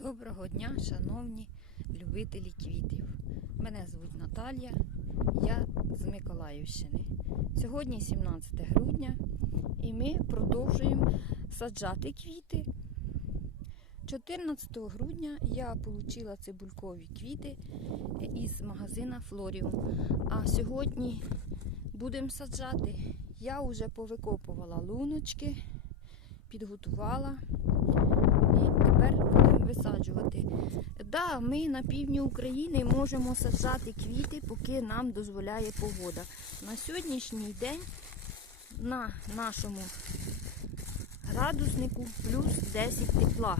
Доброго дня, шановні любителі квітів. Мене звуть Наталія, я з Миколаївщини. Сьогодні 17 грудня і ми продовжуємо саджати квіти. 14 грудня я отримала цибулькові квіти із магазина Флоріум. А сьогодні будемо саджати. Я вже повикопувала луночки, підготувала. Тепер будемо висаджувати. Да, ми на півдні України можемо саджати квіти, поки нам дозволяє погода. На сьогоднішній день на нашому градуснику плюс 10 тепла.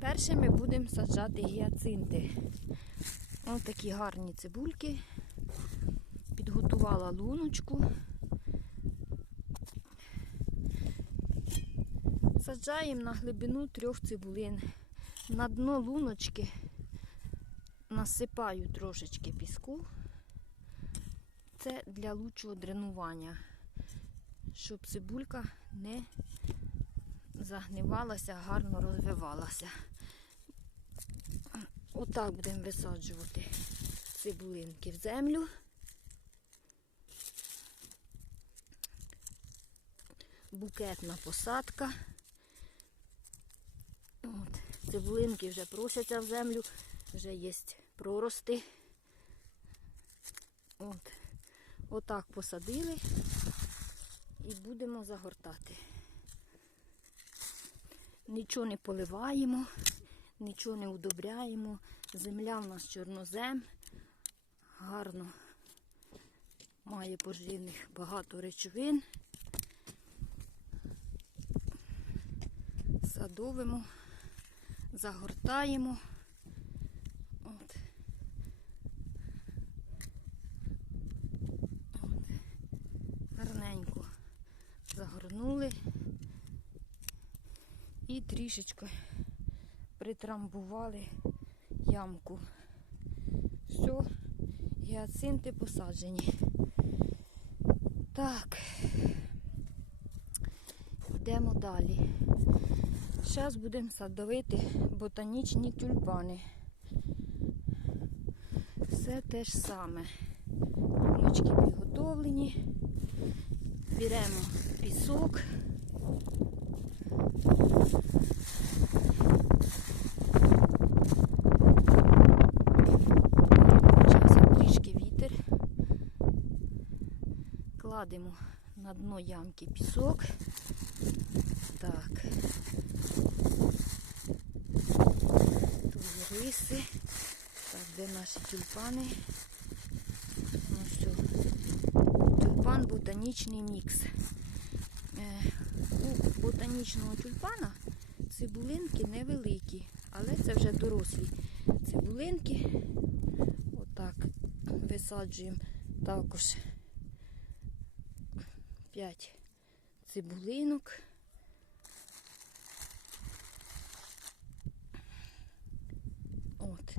Перше ми будемо саджати гіацинти. Ось такі гарні цибульки. Підготувала луночку. Саджаємо на глибину трьох цибулин. На дно луночки насипаю трошечки піску. Це для лучшого дренування, щоб цибулька не загнивалася, гарно розвивалася. Отак будемо висаджувати цибулинки в землю. Букетна посадка. От, цибулинки вже просяться в землю, вже є прорости. От. Отак посадили і будемо загортати. Нічого не поливаємо, нічого не удобряємо. Земля в нас чорнозем, гарно має поживних багато речовин. Садовимо загортаємо. От. От. Гарненько загорнули і трішечки притрамбували ямку. Все, гіацинти посаджені. Так, йдемо далі. Зараз будемо садовити ботанічні тюльпани. Все те ж саме. Луночки підготовлені. Беремо пісок. Почався трішки вітер. Кладемо на дно ямки пісок. Так. Тут риси. Так, де наші тюльпани? Ну все. Тюльпан ботанічний мікс. Е, у ботанічного тюльпана цибулинки невеликі, але це вже дорослі цибулинки. Отак висаджуємо також 5 цибулинок. От.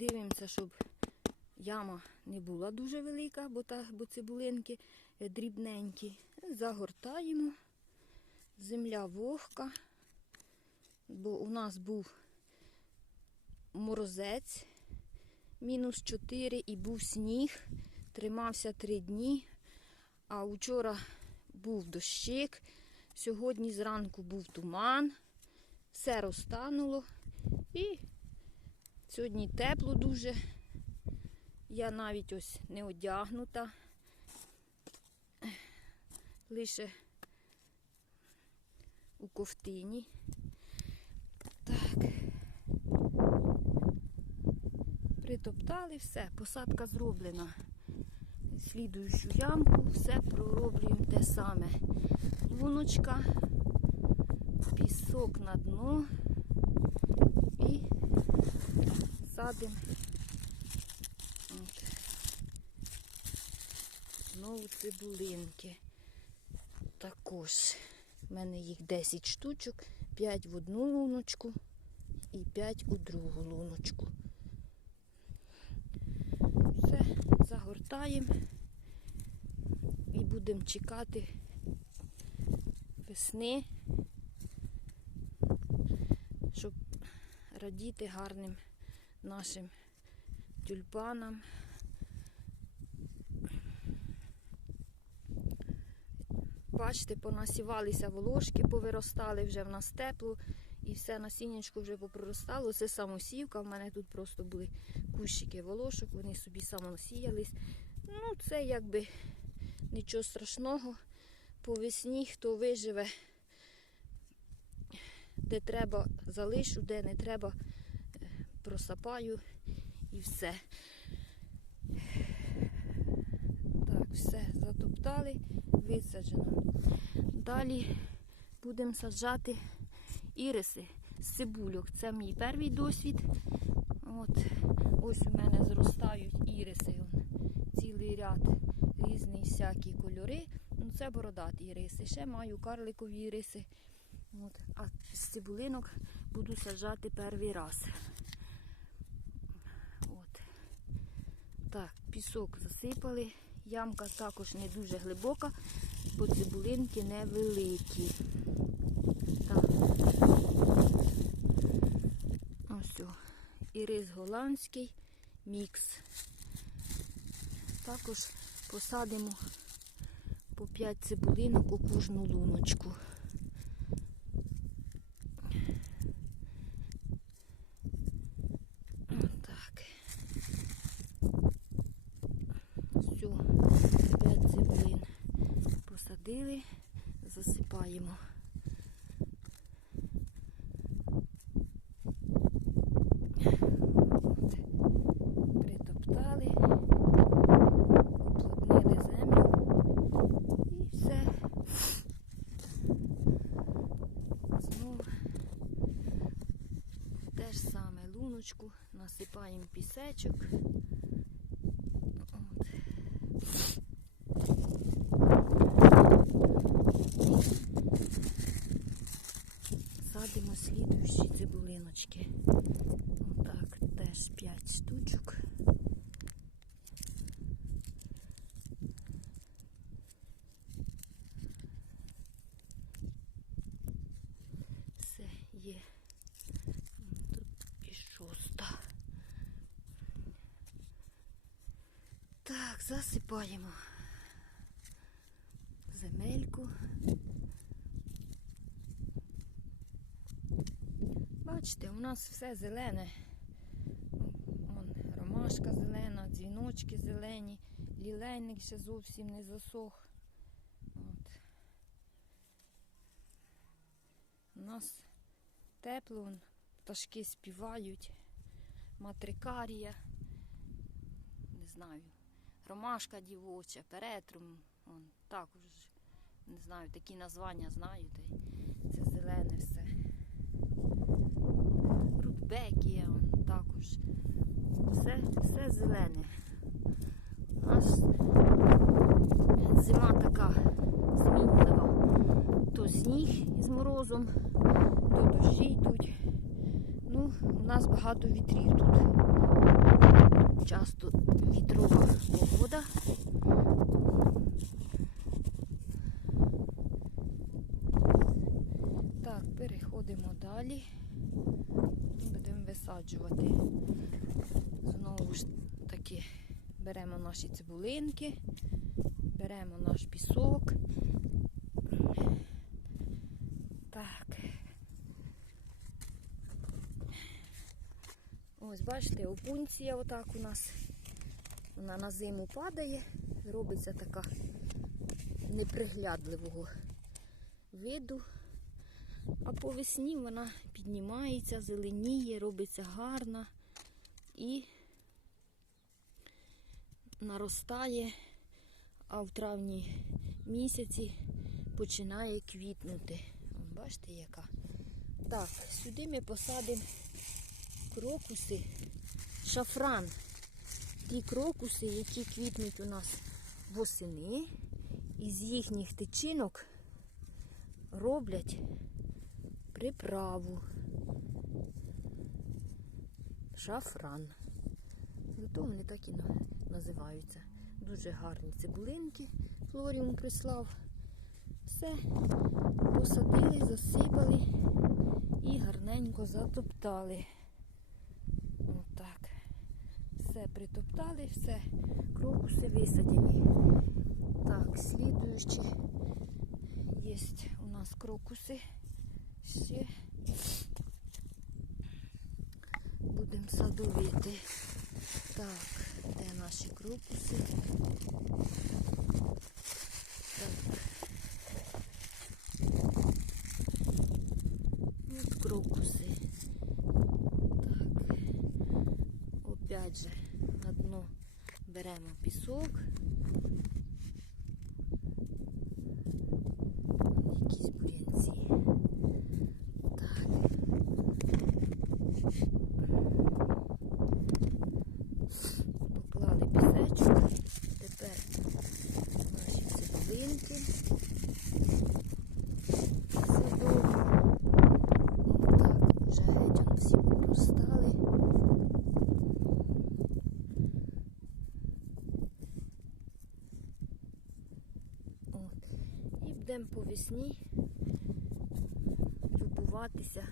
Дивимося, щоб яма не була дуже велика, бо, та, бо цибулинки е, дрібненькі. Загортаємо. Земля вогка, бо у нас був морозець мінус 4 і був сніг. Тримався 3 дні. А вчора був дощик. Сьогодні зранку був туман. Все розтануло. І сьогодні тепло дуже. Я навіть ось не одягнута. Лише у ковтині. Так. Притоптали все, посадка зроблена. Слідуючу ямку, все пророблюємо те саме. Луночка, пісок на дно садимо. Знову цибулинки. Також. У мене їх 10 штучок, 5 в одну луночку і 5 у другу луночку. Все, загортаємо і будемо чекати весни, щоб радіти гарним нашим тюльпанам. Бачите, понасівалися волошки, повиростали вже в нас тепло і все насіннячко вже попроростало. Це самосівка. В мене тут просто були кущики волошок, вони собі самосіялись. Ну, це якби нічого страшного. По весні хто виживе, де треба, залишу, де не треба, просапаю і все. Так, все, затоптали, висаджено. Далі будемо саджати іриси з цибульок. Це мій перший досвід. От, ось у мене зростають іриси. Цілий ряд різні всякі кольори. Ну, це бородаті іриси. Ще маю карликові іриси. От, а з цибулинок буду саджати перший раз. От. Так, пісок засипали. Ямка також не дуже глибока, бо цибулинки невеликі. Так. Ось о. Ірис голландський мікс. Також посадимо по 5 цибулинок у кожну луночку. Так. Все, 5 цибулин посадили, засипаємо. От. Притоптали, уплотнили землю і все. Знову те ж саме насипаємо пісечок. От. Садимо слідуючі цибулиночки. Отак, теж 5 штучок. Все є. Тут і шоста. Так, засипаємо земельку. Бачите, у нас все зелене. Вон, ромашка зелена, дзвіночки зелені, лілейник ще зовсім не засох. От. У нас тепло, вон, пташки співають, матрикарія, не знаю, ромашка дівоча, перетрум, вон, також, не знаю, такі названня знаю, це зелене все. Рудбекія, вон, також. Все, все зелене. У нас зима така змінлива. То сніг із морозом, то дощі йдуть. Ну, у нас багато вітрів тут. Часто вітрова погода. Так, переходимо далі. Будемо висаджувати. Знову ж таки беремо наші цибулинки, беремо наш пісок. Так. Ось, бачите, опунція отак у нас. Вона на зиму падає, робиться така неприглядливого виду. А по весні вона піднімається, зеленіє, робиться гарна і наростає, а в травні місяці починає квітнути. Бачите, яка? Так, сюди ми посадимо крокуси, шафран. Ті крокуси, які квітнуть у нас восени, із їхніх тичинок роблять приправу. Шафран. Зато вони так і називаються. Дуже гарні цибулинки. Флоріум прислав. Все. Посадили, засипали і гарненько затоптали. Так. Все притоптали, все, крокуси висадені. Так, слідуючи є у нас крокуси. Ще будемо садовити. Так, де наші крокуси? Так. От крокуси. Так. Опять же, беремо пісок. Якісь бурянці. Так. Поклали пісечок. Тепер наші цибулинки. Садові. Так, вже геть он всі попростали. От. Будемо по весні любуватися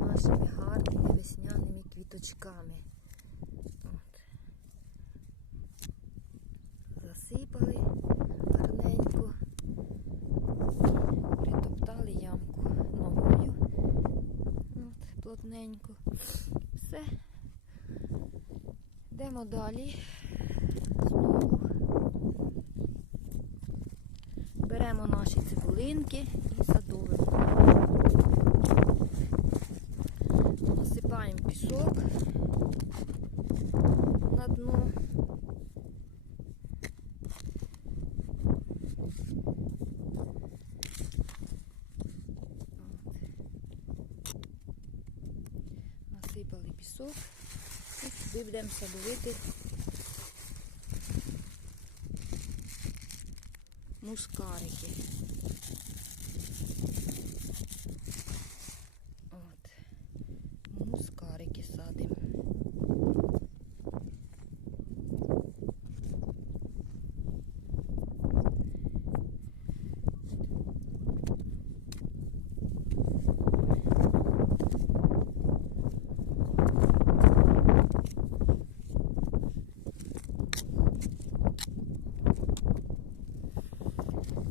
нашими гарними весняними квіточками. От. Засипали гарненько, притоптали ямку ногою. От, плотненько. Все. Йдемо далі. Знову. Беремо наші цибулинки і садовимо. Насипаємо пісок на дно. Насипали пісок і сюди будемо садовити мускарики. От. Мускарики садимо.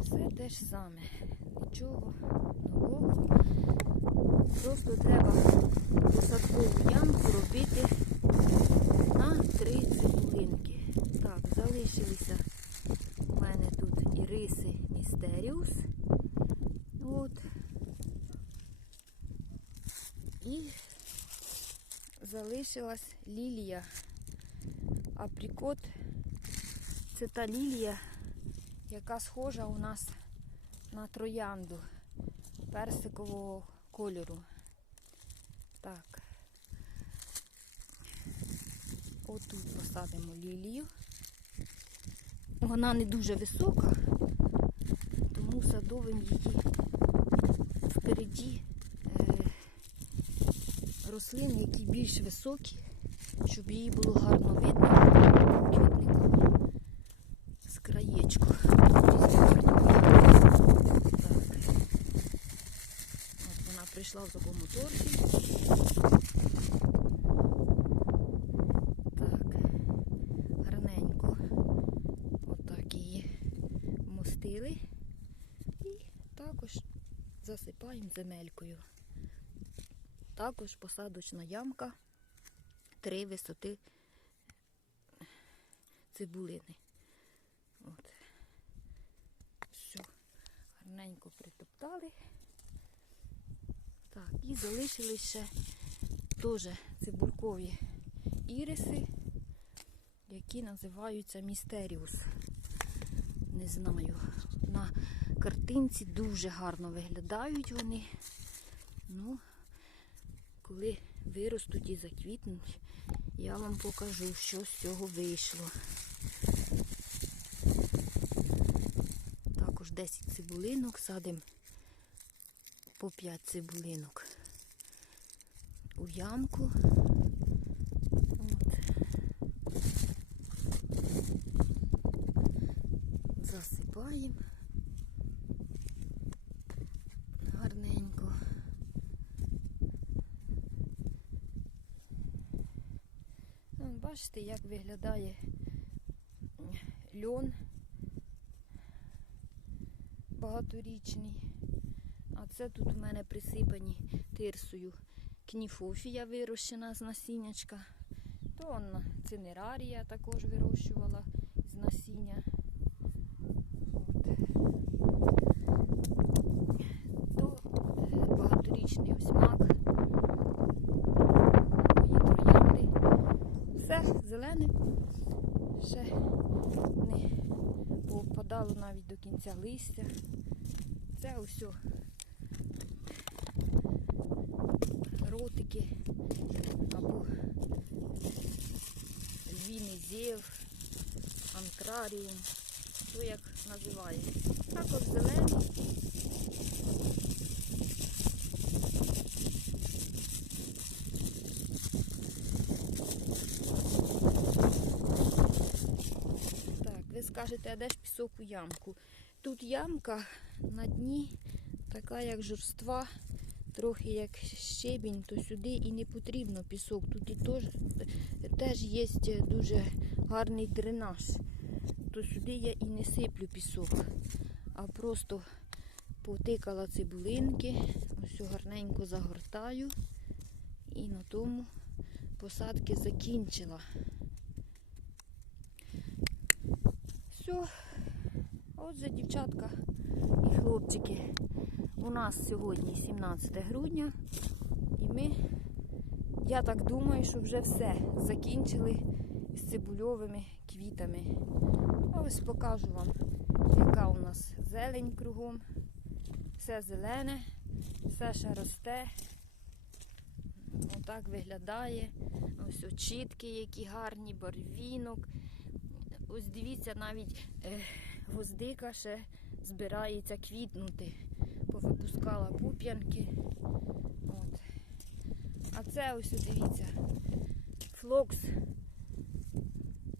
Все те ж саме. Нічого нового. Просто треба посадкову ямку робити на три цибулинки. Так, залишилися у мене тут іриси Містеріус. От. І залишилась лілія. Априкот. Це та лілія, яка схожа у нас на троянду персикового кольору. Так. Отут посадимо лілію. Вона не дуже висока, тому садовим її впереді е, рослини, які більш високі, щоб її було гарно видно квітнику з краєчку. Так. От прийшла в. Так, гарненько. Отак її вмостили. І також засипаємо земелькою. Також посадочна ямка, три висоти цибулини. От. Все, гарненько притоптали. Так, і залишили ще теж цибулькові іриси, які називаються містеріус. Не знаю. На картинці дуже гарно виглядають вони. Ну, коли виростуть і заквітнуть, я вам покажу, що з цього вийшло. Також 10 цибулинок садимо по 5 цибулинок у ямку. От. Засипаємо гарненько. Бачите, як виглядає льон багаторічний. А це тут у мене присипані тирсою кніфофія вирощена з насіннячка. То он цинерарія також вирощувала з насіння. От. То е, багаторічний ось мак. Мої троянди. Все зелене. Ще не попадало навіть до кінця листя. Це ось о або львіний зєв, антраріум, то як називає. Також зелений. Так, ви скажете, а де ж пісок у ямку? Тут ямка на дні така, як жорства, трохи як щебінь, то сюди і не потрібно пісок. Тут і теж, теж є дуже гарний дренаж. То сюди я і не сиплю пісок, а просто потикала цибулинки, ось гарненько загортаю і на тому посадки закінчила. Все. Отже, дівчатка і хлопчики, у нас сьогодні 17 грудня, і ми, я так думаю, що вже все закінчили з цибульовими квітами. Ось покажу вам, яка у нас зелень кругом. Все зелене, все ще росте. Отак виглядає. Ось очітки, які гарні, барвінок. Ось дивіться, навіть е, гвоздика ще збирається квітнути. Повипускала пуп'янки. От. А це ось дивіться. Флокс.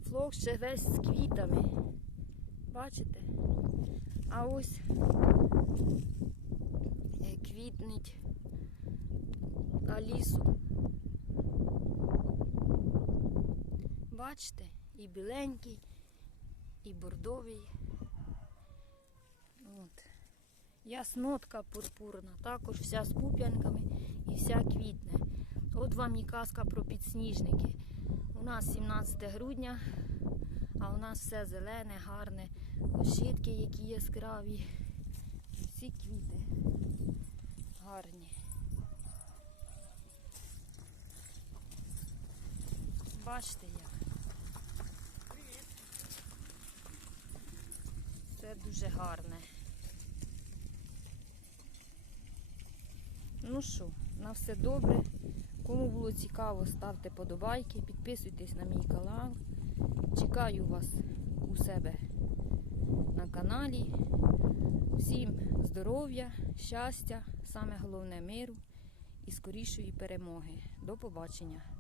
Флокс ще весь з квітами. Бачите? А ось е, квітнить алісу. Бачите? І біленький, і бордовий. От. Яснотка пурпурна, також вся з пуп'янками і вся квітне. От вам і казка про підсніжники. У нас 17 грудня, а у нас все зелене, гарне, ощітки, які яскраві. Всі квіти гарні. Бачите як. Це дуже гарне. Ну що, на все добре. Кому було цікаво, ставте подобайки, підписуйтесь на мій канал. Чекаю вас у себе на каналі. Всім здоров'я, щастя, саме головне миру і скорішої перемоги. До побачення!